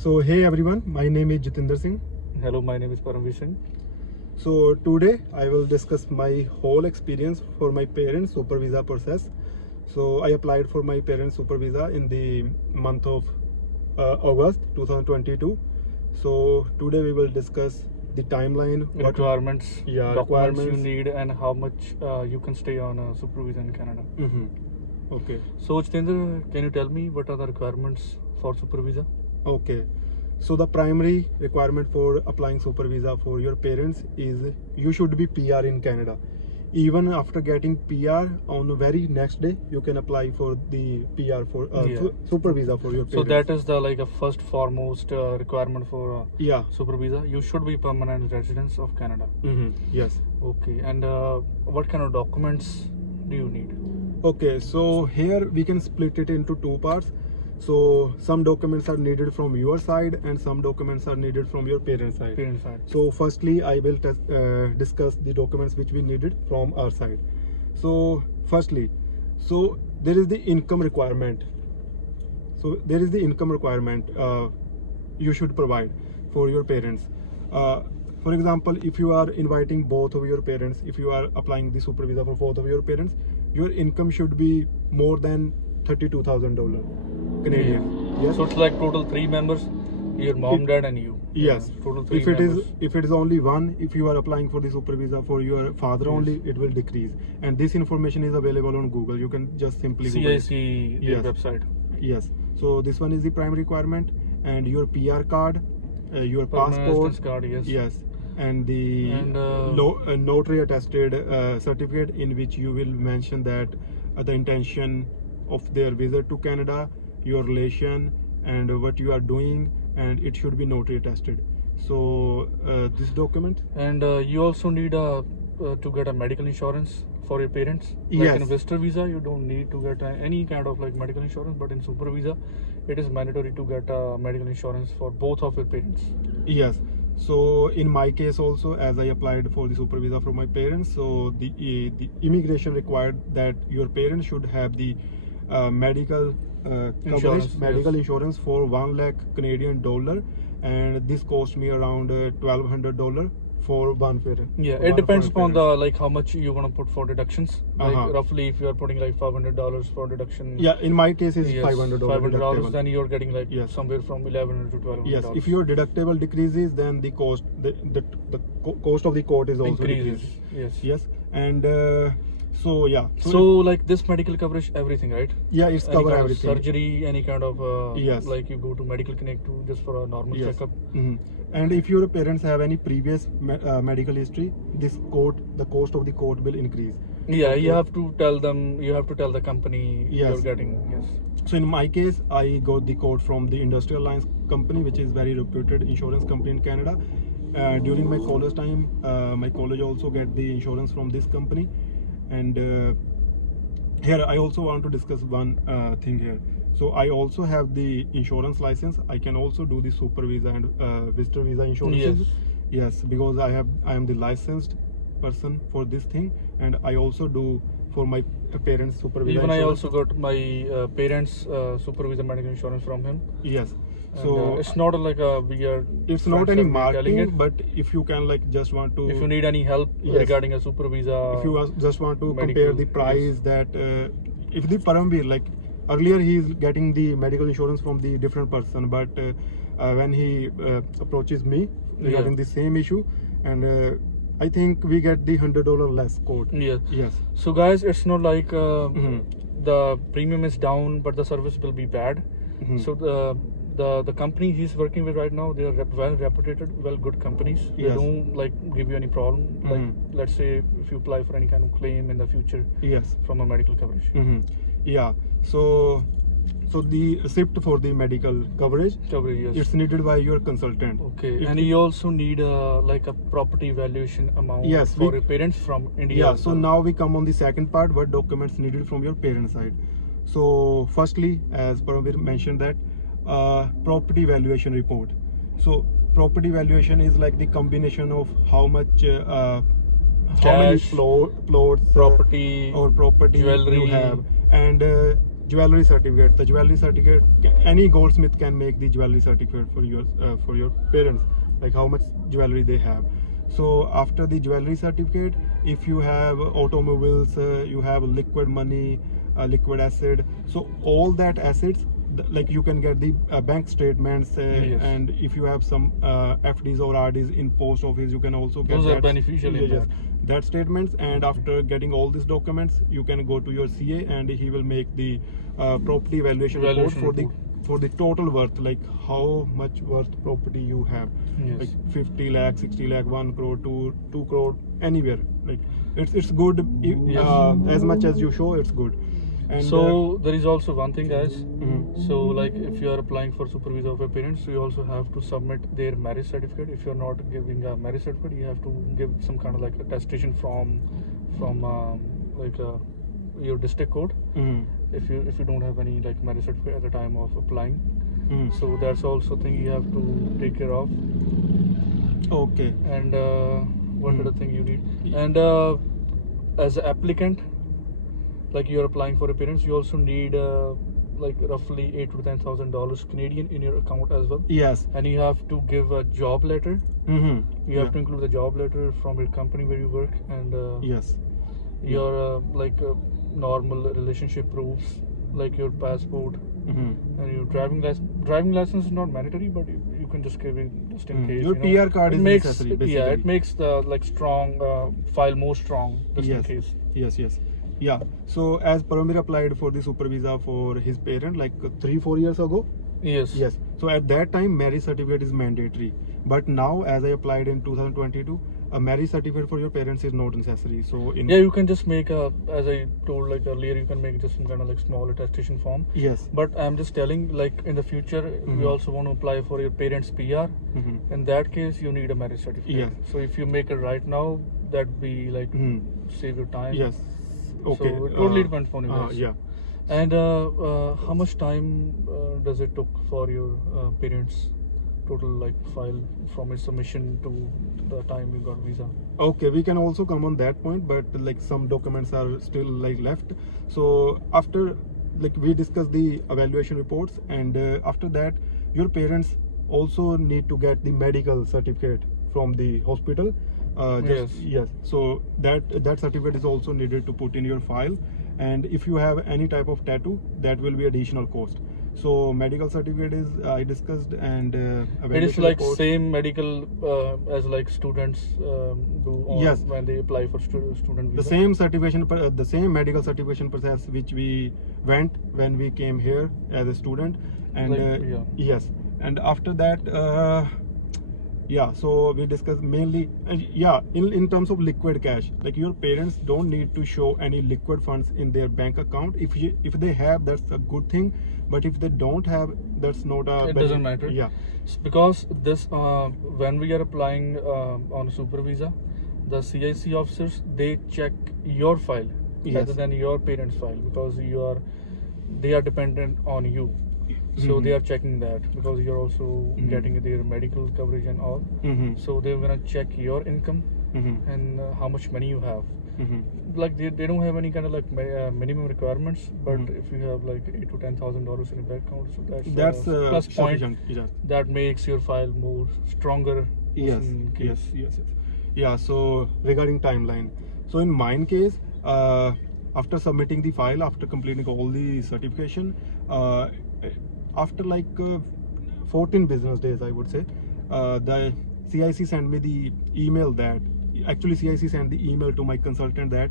So hey everyone, my name is Jitinder Singh. Hello, my name is Paramveer Singh. So today I will discuss my whole experience for my parents' Supervisa process. So I applied for my parents' Supervisa in the month of August 2022. So today we will discuss the timeline, Requirements, yeah, documents you requirements. need, and how much you can stay on Supervisa in Canada. Okay. So, Jitendra, can you tell me what are the requirements for Supervisa? Okay. So the primary requirement for applying Supervisa for your parents is you should be PR in Canada. Even after getting PR, on the very next day you can apply for the PR for Supervisa for your parents. So that is the a first foremost requirement for yeah. Supervisa. You should be permanent residents of Canada. Yes. Okay. And what kind of documents do you need? Okay, so here we can split it into two parts. So some documents are needed from your side and some documents are needed from your parents' side. So firstly, I will discuss the documents which we needed from our side. So firstly, so there is the income requirement. So there is the income requirement you should provide for your parents. For example, if you are inviting both of your parents, if you are applying the Supervisa for both of your parents, your income should be more than $32,000 Canadian. Yes. So it's like total 3 members, your mom, dad, and you. Yes. Total 3 members. If it is only one, if you are applying for the Supervisa for your father only, it will decrease. And this information is available on Google. You can just simply Google CIC their website. Yes. So this one is the primary requirement, and your PR card, your passport card, yes, and the notary attested certificate in which you will mention that the intention of their visit to Canada, your relation, and what you are doing, and it should be notary attested. So this document. And you also need to get a medical insurance for your parents. Yes. In a visitor visa, you don't need to get any kind of medical insurance, but in super visa, it is mandatory to get medical insurance for both of your parents. Yes. So in my case also, as I applied for the super visa for my parents, so the immigration required that your parents should have the medical coverage, medical insurance for 1 lakh Canadian dollar, and this cost me around $1,200 for one parent. Yeah, it depends upon the how much you want to put for deductions. Roughly, if you are putting $500 for deduction. Yeah, in my case it's $500. $500, then you're getting somewhere from $1,100 to $1,200. Yes, if your deductible decreases, then the cost cost of the court is also increases. Yes, and so yeah. So this medical coverage, everything, right? Yeah, it's cover everything. Surgery, any kind of yes. You go to medical clinic to just for a normal checkup. And if your parents have any previous medical history, the cost of the court will increase. Yeah, you have to tell them. You have to tell the company you're getting. Yes. So in my case, I got the quote from the Industrial Alliance company, which is very reputed insurance company in Canada. During my college time, my college also get the insurance from this company. And here I also want to discuss one thing here. So I also have the insurance license. I can also do the super visa and visitor visa insurances. Yes, because I am the licensed person for this thing, and I also do for my parents super visa. Even insurance. I also got my parents super visa medical insurance from him. Yes. And, so it's not a weird. It's not any marketing, but if you can just want to. If you need any help regarding a super visa. If you just want to compare the price that if the Paramveer earlier he is getting the medical insurance from the different person, but when he approaches me regarding the same issue, and I think we get the $100 less quote. Yes. So guys, it's not like the premium is down, but the service will be bad. So the company he's working with right now, they are well reputed, good companies. They don't give you any problem. Let's say if you apply for any kind of claim in the future. Yes. From a medical coverage. Yeah. So the receipt for the medical coverage, yes. It's needed by your consultant. Okay. And you also need a property valuation amount for your parents from India. Yeah. So now we come on the second part, what documents needed from your parents' side. So firstly, as Paramveer mentioned that property valuation report. So property valuation is the combination of how much how many plots, property, or property jewelry you have, and jewelry certificate. The jewelry certificate, any goldsmith can make the jewelry certificate for your parents, like how much jewelry they have. So after the jewelry certificate, if you have automobiles, you have liquid money, liquid asset, so all that assets, like you can get the bank statements, Yes. and if you have some FDs or RDs in post office, you can also get Those are that, beneficial in yes, that. that statements. And after getting all these documents, you can go to your CA and he will make the property evaluation report Valuation for the total worth, like how much worth property you have. Yes. Like 50 lakh, 60 lakh, 1 crore, 2 crore, anywhere. Like it's good. Yes. As much as you show, it's good. And So there is also one thing, guys. mhm. So like if you are applying for supervisa of your parents, you also have to submit their marriage certificate. If you're not giving a marriage certificate, you have to give some kind of like attestation from your district court. Mhm. If you don't have any like marriage certificate at the time of applying. Mhm. So that's also thing you have to take care of. Okay. And what Hmm. other thing you need? And as an applicant, like you're applying for your parents, you also need like roughly $8,000 to $10,000 Canadian in your account as well. Yes. And you have to give a job letter. Mm-hmm. You have to include the job letter from your company where you work, and Yes. your normal relationship proofs, like your passport Mm-hmm. and your driving license. Driving license is not mandatory, but you can just give it just in case. Your PR card it is makes, necessary, yeah, it basically. makes the like strong file more strong just in Yes. case. Yes. Yeah. So as Paramir applied for the Supervisa for his parent like 3-4 years ago. Yes. Yes. So at that time, marriage certificate is mandatory. But now, as I applied in 2022, a marriage certificate for your parents is not necessary. So in Yeah, you can just make a, as I told like earlier, you can make just some kind of like small attestation form. yes. But I'm just telling, like in the future, we Mhm. also want to apply for your parents' PR. Mhm. In that case, you need a marriage certificate. Yeah. So if you make it right now, that'd be like Mhm. save your time. Yes. Okay. So it totally depends upon you guys. Yeah. And how much time does it took for your parents' total like file from its submission to the time you got visa? Okay, we can also come on that point, but like some documents are still like left. So after like we discussed the evaluation reports, and after that your parents also need to get the medical certificate from the hospital. Yes. So that certificate is also needed to put in your file, and if you have any type of tattoo, that will be additional cost. So medical certificate is I discussed, and It is like report. same medical as like students do Yes. when they apply for student The visa. same certification, the same medical certification process which we went when we came here as a student, and Like, yeah. yes, and after that, yeah. So we discussed mainly, in terms of liquid cash. Like your parents don't need to show any liquid funds in their bank account. If they have, that's a good thing. But if they don't have, that's not a. It doesn't matter. Yeah. Because this when we are applying on a super visa, the CIC officers, they check your file Yes. rather than your parents' file, because they are dependent on you. So Mhm. they are checking that because you're also Mhm. getting their medical coverage and all. Mm-hmm. So they're gonna check your income Mm-hmm. and how much money you have. Mm-hmm. Like they don't have any kind of like minimum requirements, but Mhm. if you have like $8,000 to $10,000 in your bank account, so That's plus point sufficient. Yeah. that makes your file more stronger. Yes, in case. yes. Yeah, so regarding timeline. So in mine case, after submitting the file, after completing all the certification, after like 14 business days, I would say, the CIC sent me the email that, actually CIC sent the email to my consultant that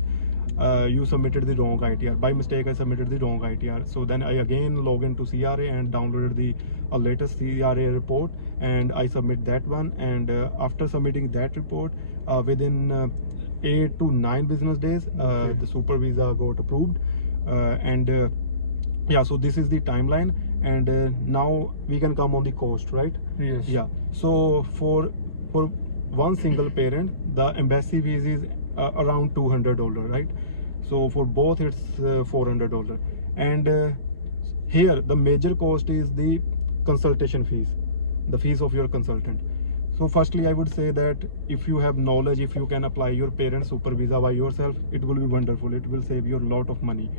you submitted the wrong ITR. By mistake, I submitted the wrong ITR. So then I again log into CRA and downloaded the latest CRA report, and I submit that one. And after submitting that report, within 8 to 9 business days, Okay. the super visa got approved. And yeah, so this is the timeline. And now we can come on the cost, right? Yes. Yeah. So for one single parent, the embassy fees is around $200, right? So for both it's $400, and here the major cost is the consultation fees, the fees of your consultant. So firstly, I would say that if you have knowledge, if you can apply your parents super visa by yourself, it will be wonderful. It will save you a lot of money.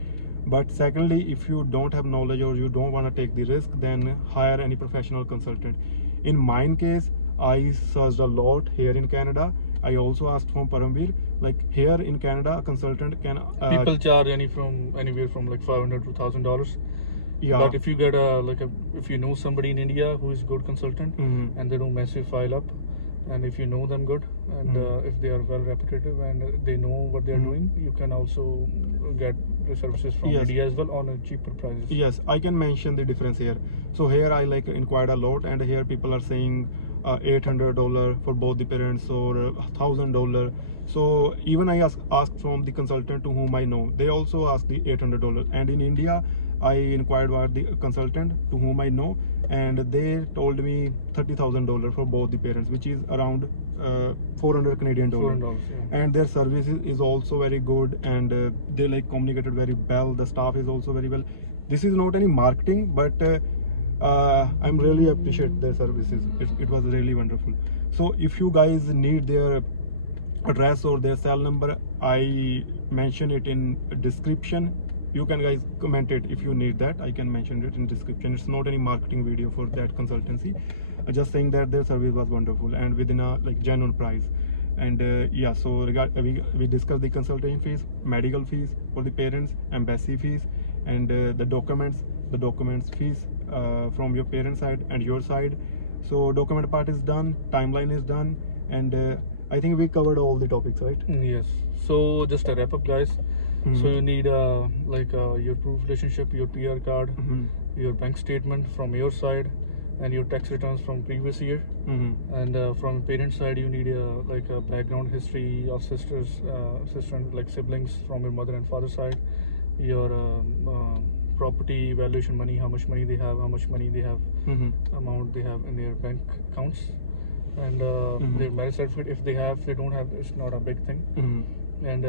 But secondly, if you don't have knowledge or you don't want to take the risk, then hire any professional consultant. In mine case, I searched a lot here in Canada. I also asked from Paramveer, like here in Canada a consultant can People charge anywhere from like $500 to $1,000. yeah. But if you get if you know somebody in India who is good consultant, Mhm. and they do massive file up, and if you know them good, and if they are well reputed and they know what they are doing, you can also get the services from Yes. India as well on a cheaper prices. Yes, I can mention the difference here. So here I like inquired a lot, and here people are saying $800 for both the parents or $1,000. So even I asked from the consultant to whom I know, they also asked the $800. And in India, I inquired about the consultant to whom I know, and they told me $30,000 for both the parents, which is around 400 Canadian dollars. $400, yeah. And their service is also very good, and they like communicated very well. The staff is also very well. This is not any marketing, but I'm really appreciate their services. It was really wonderful. So if you guys need their address or their cell number, I mention it in description. You can guys comment it if you need that. I can mention it in description. It's not any marketing video for that consultancy. Just saying that their service was wonderful and within a like genuine price. And yeah, so we discussed the consultation fees, medical fees for the parents, embassy fees, and the documents fees from your parents side and your side. So document part is done, timeline is done, and I think we covered all the topics, right? Yes. So just a wrap up, guys. Mhm. So you need your proof relationship, your PR card, Mhm. your bank statement from your side, and your tax returns from previous year. Mhm. And from parent side, you need a background history of sister and like siblings from your mother and father side. Your property valuation money, how much money they have, Mhm. amount they have in their bank accounts, and Mhm. their marriage certificate if they have. If they don't have, it's not a big thing. Mhm. And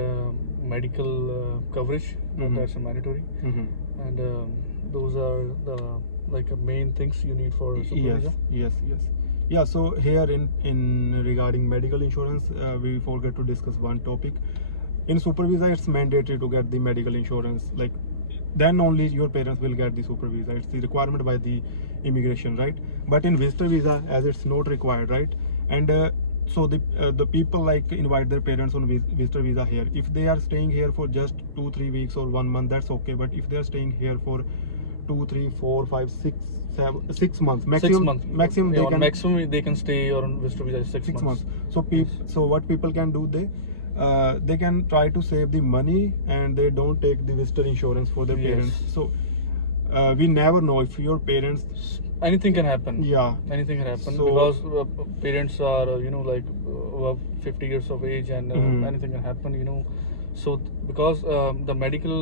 medical coverage, Mhm. that's a mandatory. Mhm. And those are the main things you need for Supervisa. Yes. Yeah, so here in regarding medical insurance, we forget to discuss one topic. In Supervisa, it's mandatory to get the medical insurance. Like then only your parents will get the Supervisa. It's the requirement by the immigration, right? But in visitor visa, as it's not required, right? And so the people like invite their parents on visitor visa here. If they are staying here for just 2-3 weeks or 1 month, that's okay. But if they are staying here for 2, 3, 4, 5, 6, 7, 6 months maximum, 6 months. maximum Yeah, they can maximum they can stay on visitor visa is 6 6 months. months. So Yes. so what people can do, they can try to save the money, and they don't take the visitor insurance for their Yes. parents. So we never know if your parents, Anything can happen. yeah. Anything can happen So- because parents are above 50 years of age, and Mhm. anything can happen. So because the medical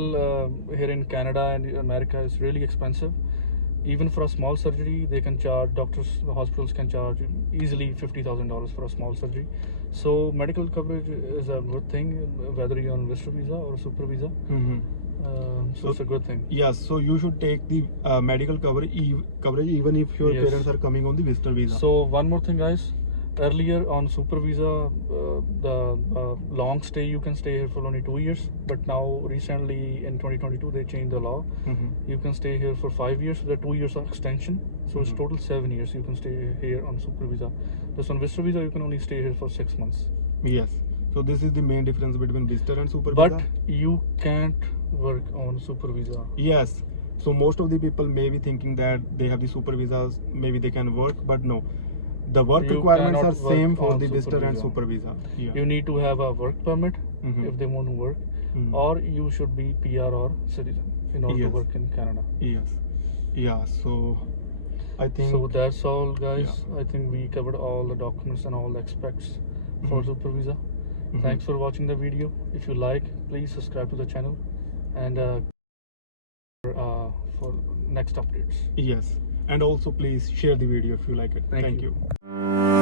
here in Canada and America is really expensive. Even for a small surgery, they can charge, the hospitals can charge easily $50,000 for a small surgery. So medical coverage is a good thing, whether you're on visitor visa or super visa. Mhm. So it's a good thing. Yes, so you should take the medical coverage even if your Yes. parents are coming on the visitor visa. So one more thing, guys. Earlier on super visa, the long stay, you can stay here for only 2 years. But now recently in 2022 they changed the law. Mhm. You can stay here for 5 years. There are 2 years of extension. So it's Mhm. total 7 years you can stay here on super visa. Just on visitor visa you can only stay here for 6 months. Yes, so this is the main difference between visitor and super But visa. you can't work on super visa. Yes, so most of the people may be thinking that they have the super visas, maybe they can work, but no, the work You requirements cannot are same work for on the super visitor and visa. super visa. Yeah. You need to have a work permit Mhm. if they want to work, Mhm. or you should be PR or citizen in order Yes. to work in Canada. Yes, yeah, so I think So that's all, guys. Yeah. I think we covered all the documents and all the aspects for Mhm. super visa. Mhm. Thanks for watching the video. If you like, please subscribe to the channel, and for next updates. Yes, and also please share the video if you like it. Thank Thank you. you.